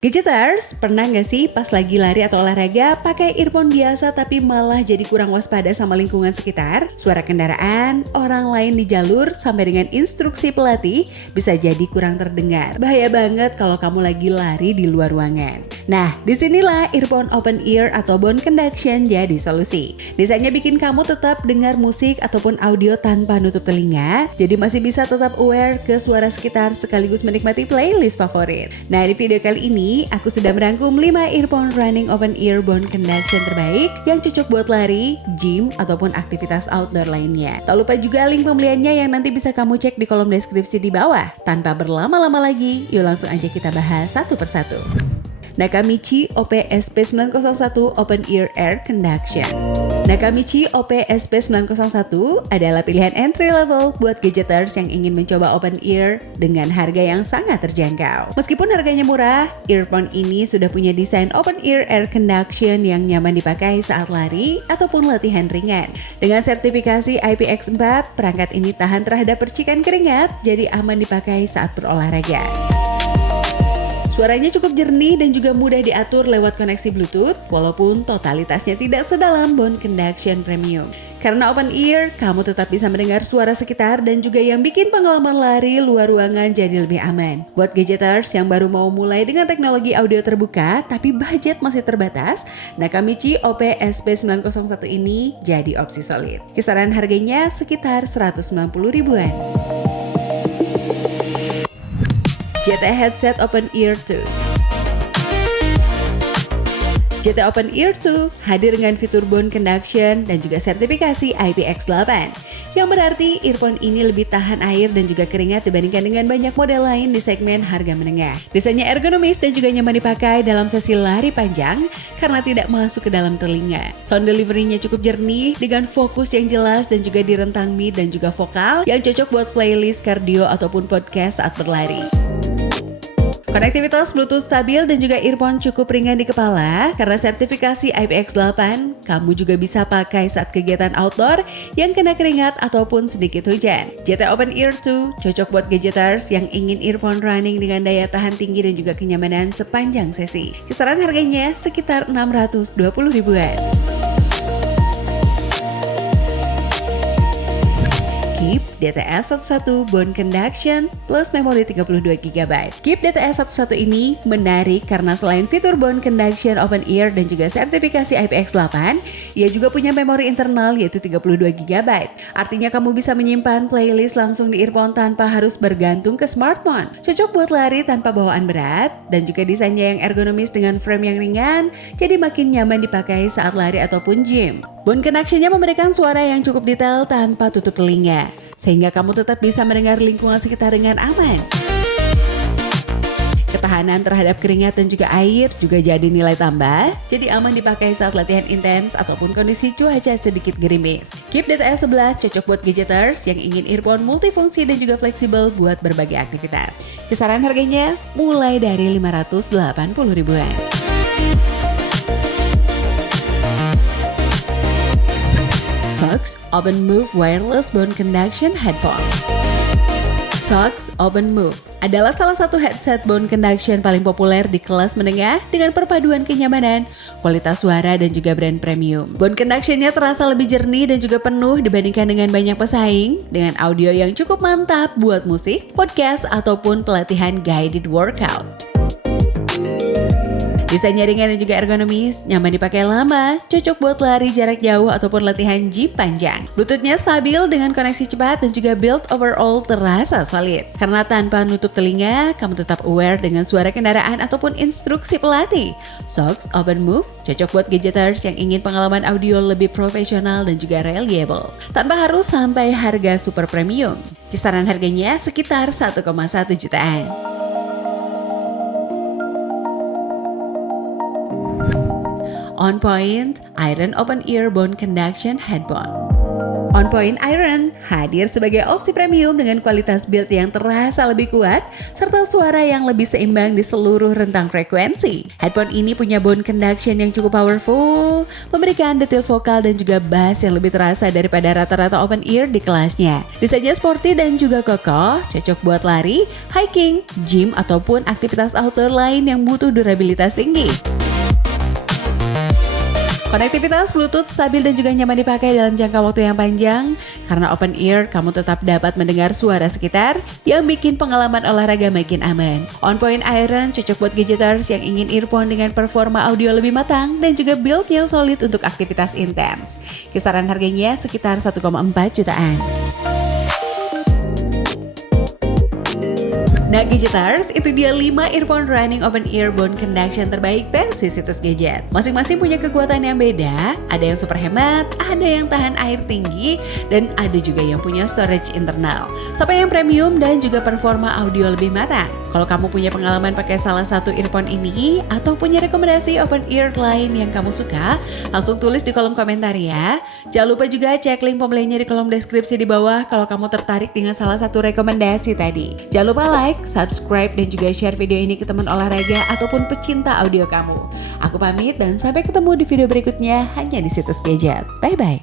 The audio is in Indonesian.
Gadgeters, pernah nggak sih pas lagi lari atau olahraga pakai earphone biasa tapi malah jadi kurang waspada sama lingkungan sekitar? Suara kendaraan, orang lain di jalur, sampai dengan instruksi pelatih bisa jadi kurang terdengar. Bahaya banget kalau kamu lagi lari di luar ruangan. Nah, disinilah earphone open ear atau bone conduction jadi solusi. Desainnya bikin kamu tetap dengar musik ataupun audio tanpa nutup telinga, jadi masih bisa tetap aware ke suara sekitar sekaligus menikmati playlist favorit. Nah, di video kali ini aku sudah merangkum 5 earphone running open ear bone conduction terbaik yang cocok buat lari, gym, ataupun aktivitas outdoor lainnya. Tak lupa juga link pembeliannya yang nanti bisa kamu cek di kolom deskripsi di bawah. Tanpa berlama-lama lagi, yuk langsung aja kita bahas satu persatu. Nakamichi OP-SP901 Open Ear Air Conduction. Nakamichi OP-SP901 adalah pilihan entry level buat gadgeters yang ingin mencoba open ear dengan harga yang sangat terjangkau. Meskipun harganya murah, earphone ini sudah punya desain open ear air conduction yang nyaman dipakai saat lari ataupun latihan ringan. Dengan sertifikasi IPX4, perangkat ini tahan terhadap percikan keringat, jadi aman dipakai saat berolahraga. Suaranya cukup jernih dan juga mudah diatur lewat koneksi Bluetooth, walaupun totalitasnya tidak sedalam bone conduction premium. Karena open ear, kamu tetap bisa mendengar suara sekitar dan juga yang bikin pengalaman lari luar ruangan jadi lebih aman. Buat gadgeters yang baru mau mulai dengan teknologi audio terbuka, tapi budget masih terbatas, Nakamichi OP-SP901 ini jadi opsi solid. Kisaran harganya sekitar 190 ribuan. JT Headset Open Ear 2. JT Open Ear 2 hadir dengan fitur bone conduction dan juga sertifikasi IPX8, yang berarti earphone ini lebih tahan air dan juga keringat dibandingkan dengan banyak model lain di segmen harga menengah. Desainnya ergonomis dan juga nyaman dipakai dalam sesi lari panjang karena tidak masuk ke dalam telinga. Sound delivery-nya cukup jernih dengan fokus yang jelas dan juga di rentang mid dan juga vokal yang cocok buat playlist cardio ataupun podcast saat berlari. Konektivitas Bluetooth stabil dan juga earphone cukup ringan di kepala. Karena sertifikasi IPX8, kamu juga bisa pakai saat kegiatan outdoor yang kena keringat ataupun sedikit hujan. JT Open Ear 2 cocok buat gadgeters yang ingin earphone running dengan daya tahan tinggi dan juga kenyamanan sepanjang sesi. Kisaran harganya sekitar 620 ribuan. Keep DTS11 Bone Conduction plus memori 32GB. Keep DTS11 ini menarik karena selain fitur Bone Conduction Open Ear dan juga sertifikasi IPX8, ia juga punya memori internal yaitu 32GB. Artinya kamu bisa menyimpan playlist langsung di earphone tanpa harus bergantung ke smartphone. Cocok buat lari tanpa bawaan berat dan juga desainnya yang ergonomis dengan frame yang ringan, jadi makin nyaman dipakai saat lari ataupun gym. Bone Conduction-nya memberikan suara yang cukup detail tanpa tutup telinga, sehingga kamu tetap bisa mendengar lingkungan sekitar dengan aman. Ketahanan terhadap keringat dan juga air juga jadi nilai tambah, jadi aman dipakai saat latihan intens ataupun kondisi cuaca sedikit gerimis. Keep DTS 11 cocok buat gadgeters yang ingin earphone multifungsi dan juga fleksibel buat berbagai aktivitas. Kisaran harganya mulai dari 580 ribuan. Sox Open Move Wireless Bone Conduction Headphone. Sox Open Move adalah salah satu headset bone conduction paling populer di kelas menengah dengan perpaduan kenyamanan, kualitas suara, dan juga brand premium. Bone conduction-nya terasa lebih jernih dan juga penuh dibandingkan dengan banyak pesaing, dengan audio yang cukup mantap buat musik, podcast, ataupun pelatihan guided workout. Desainnya ringan dan juga ergonomis, nyaman dipakai lama, cocok buat lari jarak jauh ataupun latihan gym panjang. Bluetooth-nya stabil dengan koneksi cepat dan juga build overall terasa solid. Karena tanpa nutup telinga, kamu tetap aware dengan suara kendaraan ataupun instruksi pelatih. Sox Open Move cocok buat gadgeters yang ingin pengalaman audio lebih profesional dan juga reliable, tanpa harus sampai harga super premium. Kisaran harganya sekitar 1,1 jutaan. On Point Iron Open Ear Bone Conduction Headphone. On Point Iron hadir sebagai opsi premium dengan kualitas build yang terasa lebih kuat serta suara yang lebih seimbang di seluruh rentang frekuensi. Headphone ini punya bone conduction yang cukup powerful, memberikan detail vokal dan juga bass yang lebih terasa daripada rata-rata open ear di kelasnya. Desainnya sporty dan juga kokoh, cocok buat lari, hiking, gym ataupun aktivitas outdoor lain yang butuh durabilitas tinggi. Konektivitas Bluetooth stabil dan juga nyaman dipakai dalam jangka waktu yang panjang. Karena open ear, kamu tetap dapat mendengar suara sekitar yang bikin pengalaman olahraga makin aman. On Point Iron cocok buat gadgeters yang ingin earphone dengan performa audio lebih matang dan juga build yang solid untuk aktivitas intens. Kisaran harganya sekitar 1,4 jutaan. Nah Gadgeters, itu dia 5 earphone running open ear bone conduction terbaik versi situs Gadget. Masing-masing punya kekuatan yang beda, ada yang super hemat, ada yang tahan air tinggi, dan ada juga yang punya storage internal. Sampai yang premium dan juga performa audio lebih matang. Kalau kamu punya pengalaman pakai salah satu earphone ini, atau punya rekomendasi open ear lain yang kamu suka, langsung tulis di kolom komentar ya. Jangan lupa juga cek link pembelinya di kolom deskripsi di bawah kalau kamu tertarik dengan salah satu rekomendasi tadi. Jangan lupa like, subscribe, dan juga share video ini ke teman olahraga ataupun pecinta audio kamu. Aku pamit dan sampai ketemu di video berikutnya hanya di situs Gadget. Bye-bye.